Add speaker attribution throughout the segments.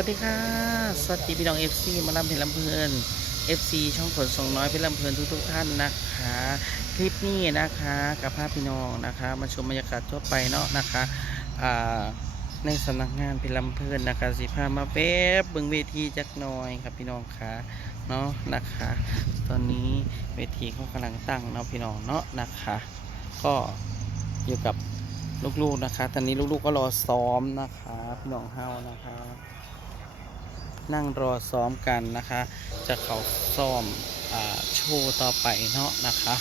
Speaker 1: วัสดีค่ะ สวัสดีพี่น้องเอฟซีมาลำเพลินลำเพลินเอฟซีช่องขนส่งน้อยเพลินลำเพลินทุกทุกท่านนะคะ คลิปนี้นะคะกับภาพพี่น้องนะคะ มาชมบรรยากาศทั่วไปเนาะนะคะในสำนักงานเพลินลำเพลินนะคะสิพามาเป๊บเบิ่งเวทีจักหน่อยครับพี่น้องค่ะเนาะนะคะ ตอนนี้เวทีเขากำลังตั้งเนาะพี่น้องเนาะนะคะ ก็อยู่กับลูกๆนะคะ ตอนนี้ลูกๆก็รอซ้อมนะคะ พี่น้องเฮานะคะ นั่งรอซ้อมกันนะคะ จะเขาซ้อมอโชว์ต่อไปเนาะนะคะ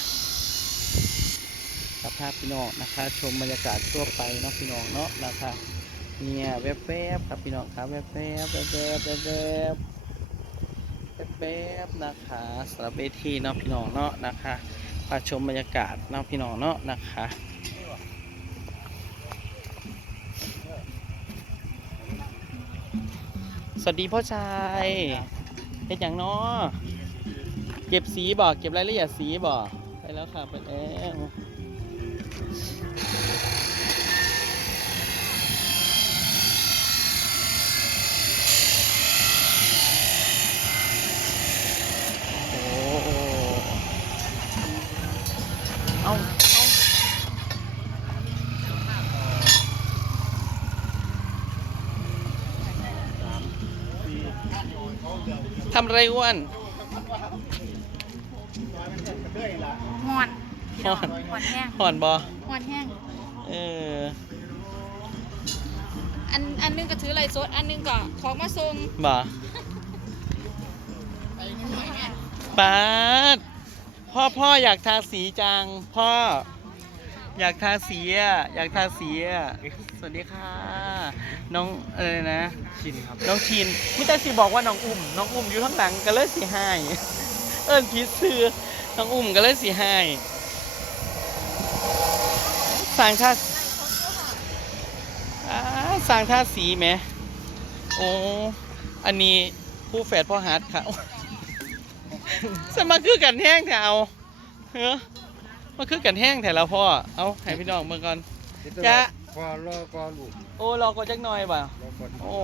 Speaker 1: สภาพพี่น้องนะคะ ชมบรรยากาศทั่วไปเนาะพี่น้องเนาะนะคะเนี่ยแวบๆครับพี่น้องครับแวบๆแวบๆแวบๆแวบๆแวบๆนะคะสำหรับเวทีเนาะพี่น้องเนาะนะคะมาชมบรรยากาศเนาะพี่น้องเนาะนะคะ สวัสดีพ่อชายเฮ็ดอย่างเนาะเก็บสีบ่เก็บรายละเอียดสีบ่ไปแล้วค่ะไปแล้ว ไรอ้วน
Speaker 2: หอน
Speaker 1: ห่อน
Speaker 2: หอนแห้ง
Speaker 1: ห่อนบ่
Speaker 2: หอนแห้ง
Speaker 1: เออ
Speaker 2: อันอันหนึงก็ถือไรสดอันหนึงก็ของมาส่ง
Speaker 1: บ่ปาดพ่อพ่ออยากทาสีจัง พ่อ อยากทาสีอะอยากทาสีอะสวัสดีค่ะ น้องอะไรนะ
Speaker 3: ชินครับ
Speaker 1: น้องชินมิตรสิบอกว่าน้องอุ้มน้องอุ้มอยู่ข้างหลังก็เลยสิให้เอิ้นผิดซื้อน้องอุ้มก็เลยสิให้สั่งท่าอ่าสั่งท่าสีไหมโอ้อันนี้ผู้แฝดพ่อฮัทค่ะสมาคือกันแห้งแถวเฮ้อ มาคือกันแห้งแถวเราพ่อ เอาให้พี่น้องเมื่อก่อน จ๊ะ
Speaker 3: พอรอก็ลูก
Speaker 1: โอ้รอก่อนจักหน่อยบ่า
Speaker 3: รอก่อน
Speaker 1: โอ้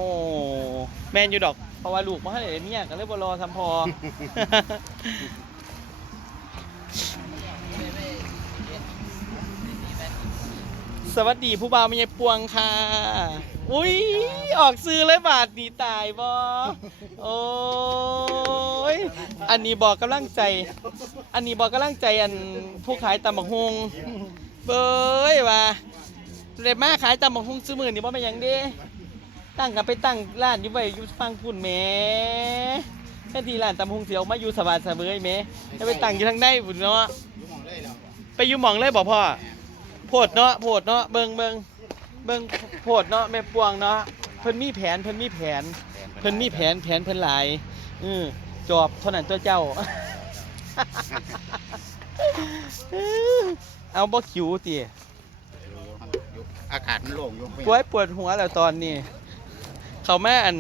Speaker 1: แมนอยู่ดอกเพราะว่าลูกมาให้เมียก็เลยบ่รอทำพอ สวัสดีผู้บ่าวมีไยปวงค่ะ อุ้ยออกซื้อเลยบาทดีตายบอโอ้ยอันนี้บอกกำลังใจ อันนี้บอกกำลังใจอันผู้ขายตำบักฮงเบ้ยว่าเลยมาขายตำบักฮงซื้อมือนี่บ่เป็นยังเด้ตั้งกันไปตั้งร้านอยู่ไว้อยู่ฟังพุ่นแหม่แค่ทีร้านตำบักฮงเสียวมาอยู่สบายสะเบยแหม่จะไปตั้งอยู่ทางใดพุ่นเนาะไปอยู่หมองเลยบอกพ่อ โพดเนาะโพดเนาะเบิงเบิงเบิงโพดเนาะแม่ปวงเนาะเพิ่นมีแผนเพิ่นมีแผน เพิ่นมีแผนแผนเพิ่นหลายอือจอบเท่านั้นตัวเจ้า เอาบ่คิวติ
Speaker 3: อากาศมันโล่งอยู่
Speaker 1: ป่วยปวดหัวแล้วตอนนี้ เขาแม่อัน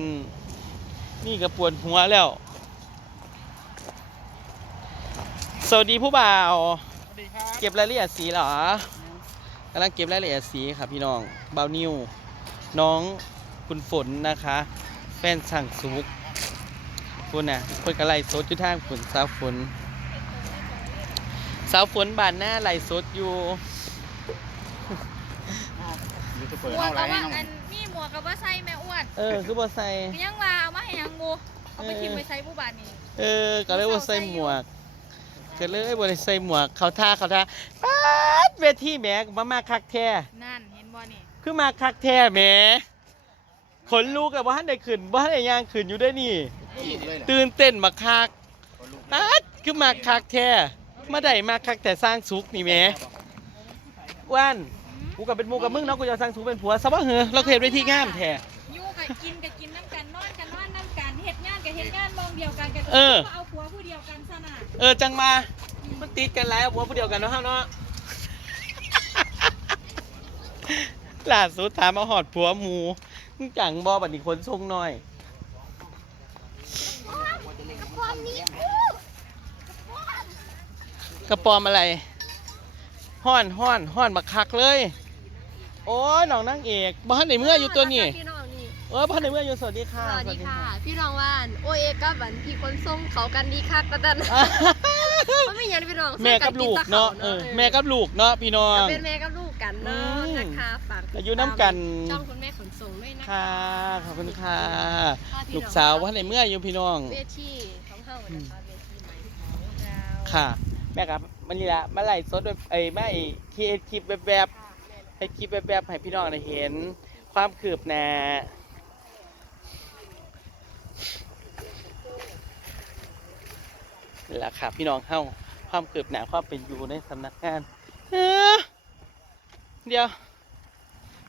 Speaker 1: นี่ก็ปวดหัวแล้ว สวัสดีผู้บ่าว
Speaker 3: สวัสดีครับ
Speaker 1: เก็บรายละเอียดสีเหรอ กำลังเก็บรายละเอียดสีครับพี่น้องเบานิวน้องคุณฝนนะคะแฟนสั่งสุกคุณน่ะเพิ่นกระไล่สดอยู่ทางฝนสาวฝนสาวฝนบานหน้าไหลสดอยู่
Speaker 3: ยูทูบเบ
Speaker 2: ห
Speaker 3: อร์
Speaker 2: มวก
Speaker 3: เท่าไหร่
Speaker 2: กับว่า
Speaker 3: น้อง
Speaker 2: อันมีหมวกกับว่าใส่แม่อ้วน
Speaker 1: เออคือบ่ใส่
Speaker 2: ก็ยังว่าเอามาให้ยังงูเอาไปทิ้งไปใส่ผู้บานนี่
Speaker 1: เออก็เลยบ่ใส่หมวก ก็เลยบ่ได้ใส่หมวกเขาท่าเขาท่าป๊าดเวทีแหมมามาคักแท้
Speaker 2: นั่นเห็นบ่นี่
Speaker 1: คือมาคักแท้แหมขนลูกกับว่าท่านได้ขึ้นว่าท่านได้ย่างขึ้นอยู่ได้นี่
Speaker 3: อีกเลยเหรอ
Speaker 1: ตื่นเต้นมาคักป๊าดคือมาคักแท้มาได้มาคักแต่สร้างสุขนี่แหมอ้วันกูกับเป็นหมูกับมึงเนาะกูจะสร้างสุขเป็นผัวซะบ่เหรอเราเคยเห็นเวทีงามแท้
Speaker 2: อยู่กับกินกับกินน้ำกันนอนกันนอนน้ำกัน เฮ็ดงานกับเฮ็ดงานมองเดียวกันกัน
Speaker 1: เออ
Speaker 2: เอาผัวผู้เดียวกันซะน่ะ
Speaker 1: เออจังมา มันติดกันหลายเอาผัวผู้เดียวกันเนาะเฮาเนาะล่าสุดถามมาหอดผัวหมูมึงจังบอบัดนี้คนทรงหน่อย
Speaker 2: ความนี้
Speaker 1: กระปอมอะไรห้อนห้อนห้อนบักคักเลย โอ้ยน้องนางเอกบ้านในเมื่ออยู่ตัวนี้
Speaker 2: พี่น้องนี่
Speaker 1: โเออพ่อในเมืองอยู่สวัสดีค่ะ
Speaker 4: สวัสดีค่ะ พี่รองว่านโอเอกับบันพี่คนส่งเขากันดีคักประดัน
Speaker 1: อะ
Speaker 4: มันไม่อยังพี่น้อง
Speaker 1: แม่กับลูกเนาะเออแม่กับลูกเนาะพี่น้อง
Speaker 4: ก็เป็นแม่กับลูกกันเนาะ
Speaker 1: อืม
Speaker 4: นะคะฝากติดตาม
Speaker 1: อายุน้ำกัน
Speaker 4: ช่องคุณแม่ขนส่งด้วยนะคะ
Speaker 1: ค่ะขอบคุณค่ะ
Speaker 4: ค่ะพี่น้อง
Speaker 1: ลูกสาวพ่อในเมืองอยู่พี่น้อง
Speaker 4: เวทีของเฮานะคะเวทีใหม่ของเรา
Speaker 1: ค่ะ แม่ครับมันนี่ละมาไล่สดแบบไอ้ยไม่ที่เฮ็ดคลิปแบบแบบๆให้คลิปแบบแบบๆให้พี่น้องได้เห็น ความคืบหน้า นี่แหละค่ะพี่น้องเฮาความคืบหน้าความเป็นอยู่ในสำนักงานเอ้อเดี๋ยว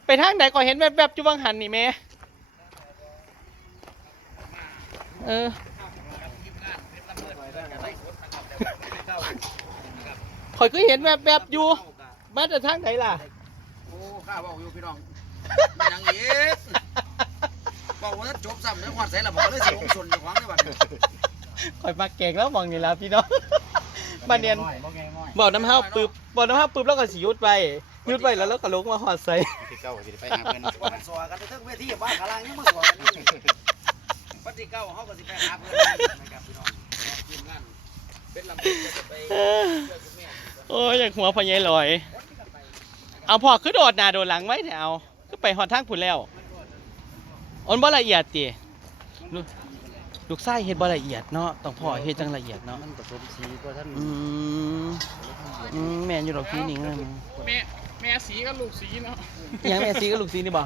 Speaker 1: ไปทางไหนก็เห็นแบบแบบๆจุบังหันนี่แม่เออข่อยก็เห็นแบบแบบๆอยู่มาแต่ทางไหนล่ะ
Speaker 3: โอ้ข้าบอกอยู่พี่น้องไม่นังเย็ดบอกว่าถ้าจบซ้ำเนื้อความใส่ละบอกเลยสิลงชนอยู่ขวางได้บัดนี้
Speaker 1: ข่อยมาเก่งแล้วมองนี่ละพี่น้องมาเนียน
Speaker 3: บอกไงน้อย
Speaker 1: บอกน้ำห้าวปึ๊บบอกน้ำห้าวปึ๊บแล้วก็สิหยุดไปหยุดไปแล้วแล้วก็ลงมาหอดใส่
Speaker 3: ที่เก้าสิไปหาเพิ่น
Speaker 5: วันสวกันไปทั้งเวทีบ้านขางลางยังมาสวกันนี่วันที่เก้าเขาก็สิไปหาเพื่อนนะครับพี่น้องทีมงานเป็นลำดับจะไป
Speaker 1: โอ้ยอยากหัวพอใหญายลอย เอาพอคือโดดหน้าโดดหลังไว้แถวก็ไปหอดทางผุนแล้วอันบ่ละเอียดติ ลูกลูกไส้เฮ็ดบ่ละเอียดเนาะต้องพ่อเฮ็ดจังละเอียดเนาะ
Speaker 5: มันผสมสีกว่าท่าน
Speaker 1: อืมอืมแม่นอยู่ดอกพี่นี่นั่น
Speaker 6: แม่แม่สีกับลูกสีเนาะ
Speaker 1: อิหยังแม่ซีกับลูกซีนี่บ่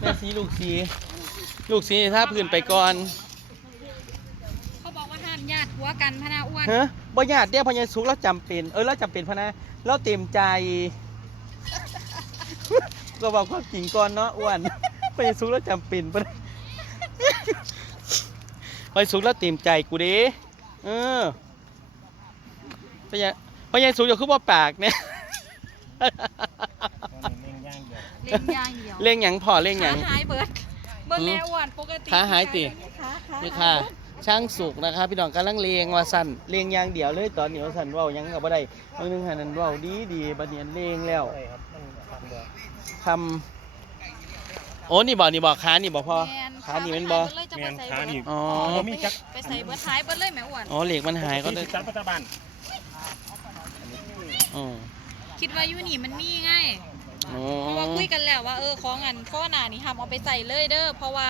Speaker 1: แม่ซีลูกซีลูกซีถ้าพื้นไปก่อน
Speaker 2: เขาบอกว่าห้ามญาติหัวกันพะนาอ้วน
Speaker 1: ฮะบ่ญาติเด้พอใหญายสุกเราจำเป็นเออเราจำเป็นพะนะเราเต็มใจ ก็บอกความจริงก่อนเนาะอ้วนพอใหญายสุกเราจำเป็นปะนะ พอใหญายสุกเราเต็มใจกูเด้เออพอใหญายพอใหญายสุกอย่าคือบ่ปากเนี่ย
Speaker 2: เล่นย่างเดียว
Speaker 1: เล่งหยังพอเล่งห
Speaker 2: ขา
Speaker 1: ยัง
Speaker 2: หายเบิดเบิ่งแม่อ้วนปกติ
Speaker 1: ขาหายติ
Speaker 2: ขาขา
Speaker 1: นี่ค่ะ ช่างสุกนะคะพี่น้องกำลังเลงว่าสั่นเลงอย่างเดียวเลยตอนนี้ว่าสั่นเว้าหยังกับบ่ได้บางนึงหันนั้นเว้าดีดีบัดนี้เลงแล้วคำโอ้นี่บ่นี่บ่ขานี่บ่พอ
Speaker 2: แม่น
Speaker 1: ขานี่แมันบ่
Speaker 2: ขาหายเบิดเลยจะไปใส่เบิด
Speaker 1: อ๋อ
Speaker 2: ไปไปใส่เบิดท้ายเบิดเลยแม่อ้วน
Speaker 1: อ๋อเหล็กมันหายก็เลย
Speaker 6: จัดปัจจุบัน
Speaker 1: อ๋อ
Speaker 2: คิดว่าอยู่นี่มันมีไง
Speaker 1: อ๋อ
Speaker 2: เพราะว่าคุยกันแล้วว่าเออของอันฟ้อหนานี่ห้ามเอาไปใส่เลยเด้อเพราะว่า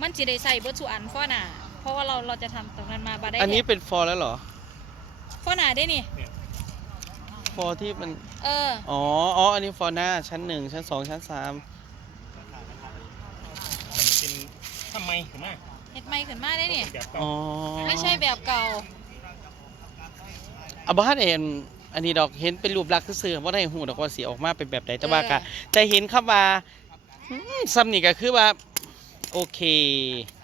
Speaker 2: มันสิได้ใส่เบิดสุอันฟ้อหนาเพราะว่าเราเราจะทำตรงนั้นมาบ่ได้
Speaker 1: อันนี้
Speaker 2: แหละ
Speaker 1: เป็นฟอร์แล้วเหรอ
Speaker 2: ฟ้อหนาได้นี่
Speaker 1: ฟอร์ที่มัน
Speaker 2: เออ
Speaker 1: อ๋อ อ๋อ อันนี้ฟอร์หน้าชั้นหนึ่งชั้นสองชั้นสาม
Speaker 6: เป็นทำไมถึงมา
Speaker 2: เฮ็ดใหม่ขึ้นมาได้นี่
Speaker 6: แบบเก่า
Speaker 1: อ๋อ
Speaker 2: ไม่ใช่แบบเก่า
Speaker 1: อะบ่ทันเห็นอันนี้ดอกเห็นเป็นรูปลักษณ์ซื่อๆบ่ได้หูดอกว่าสิออกมาเป็นแบบใดแต่ว่าก็แต่เห็นคำว่าอืมซ้ำนี่ก็คือว่าโอเค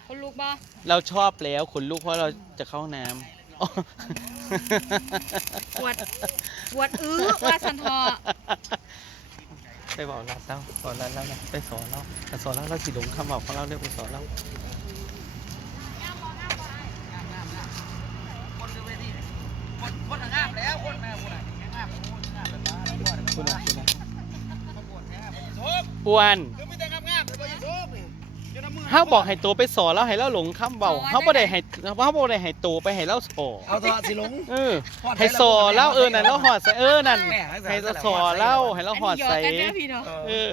Speaker 2: คนลูกบ่
Speaker 1: เราชอบแล้วขนลุกเพราะเราจะเข้าห้องน้ำอ๋อ
Speaker 2: ปวดปวดอื้อว่าสันทอ
Speaker 1: ไปบอกรัดเราสอนรัดเรานะไปสอนเราแต่สอนเราเราขีดหลงคำบอกของเราเรียกไปสอนเรา
Speaker 5: คนดูเวทีคนคนงามแล้ว
Speaker 1: อ้วน เฮาบอกให้ตัวไปสอนแล้วให้เราหลงคำเบาเฮาบ่ได้ให้เฮาบ่ได้ให้ตัวไปให้เราสอน
Speaker 5: เอาตัวสิลง
Speaker 1: เออให้สอนแล้วเออนั่นเราหอดใส่เออนั่น
Speaker 5: แม่
Speaker 1: ให้เราสอนเล่าให้เราหอดใส่
Speaker 2: นนี้หยอกกันเด้อพี่น้อง
Speaker 1: เออ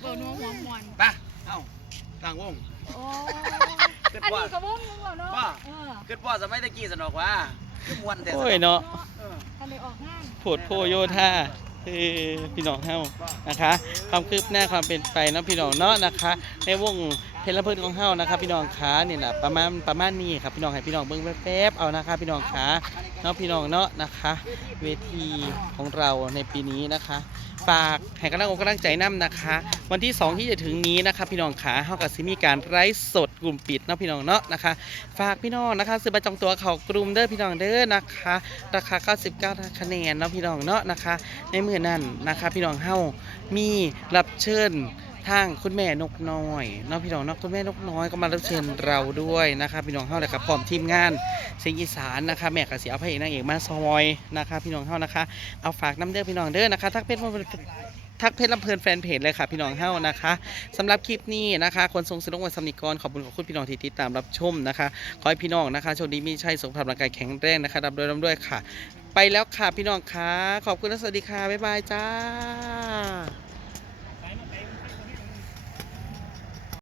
Speaker 2: เบ่นัวหัวมวน
Speaker 5: ไปเอ้าต่างวง
Speaker 2: โอ้
Speaker 5: เกิด
Speaker 2: อัน
Speaker 5: ว่า
Speaker 2: นี้ก็บ่นึงแล้วเนาะ
Speaker 5: ว่า
Speaker 2: เออ
Speaker 5: เกิดว่าสมัยตะกี้สนอกว่าคือมวนแต่
Speaker 1: โอ้ยเนาะ
Speaker 5: เออ
Speaker 2: อันนี้ออกงาน
Speaker 1: โผดโพโยธาเออพี่น้องเฮานะคะ ความคืบหน้าความเป็นไปเนาะพี่น้องเนาะนะคะ ในวง เพลรพืชของเฮานะคะพี่น้องขาเนี่แหละประมาณประมาณนี้ครับพี่น้องให้พี่น้องเบิ่งแป๊บๆเอานะคะพี่น้องขาเนาะพี่น้องเนาะนะคะ เวทีของเราในปีนี้นะคะฝากให้กำลังอกกำลังใจน้ำนะคะ วันที่ 2 ที่จะถึงนี้นะคะ พี่น้องขาเฮากับซิมีการไลฟ์สดกลุ่มปิดเนาะพี่น้องเนาะนะคะ ฝากพี่น้องนะคะซื้อบัตรจองตัวเขากลุ่มเด้อพี่น้องเด้อนะคะ ราคา 99คะแนนเนาะพี่น้องเนาะนะคะ ในมือนั้นนะคะ พี่น้องเฮามีรับเชิญ ทางคุณแม่นกน้อยเนาะพี่น้องนาะคุณแม่นกน้อยก็มารับเชิญเราด้วยนะคะพี่น้องเฮาแล้วก็พร้อมทีมงานเสียงอีสานนะคะแม่ก็สิเอาพระเอกนางเอกมาซอยนะคะ พี่น้องเฮานะคะเอาฝากน้ำเด้อพี่น้องเด้อนะคะ ทักเพจมาทักเพจลำเพลินแฟนเพจเลยค่ะพี่น้องเฮ้านะคะสำหรับคลิปนี้นะคะ คนทรงสนุกวันสำนิกรขอบคุณขอบคุณพี่น้องที่ติดตามรับชมนะคะ ขอให้พี่น้องนะคะโชคดีมีชัยสุขภาพร่างกายแข็งแรงนะคะรับด้วยรับด้วยค่ะ ไปแล้วค่ะพี่น้องค่ะขอบคุณและสวัสดีค่ะบ๊ายบายจ้า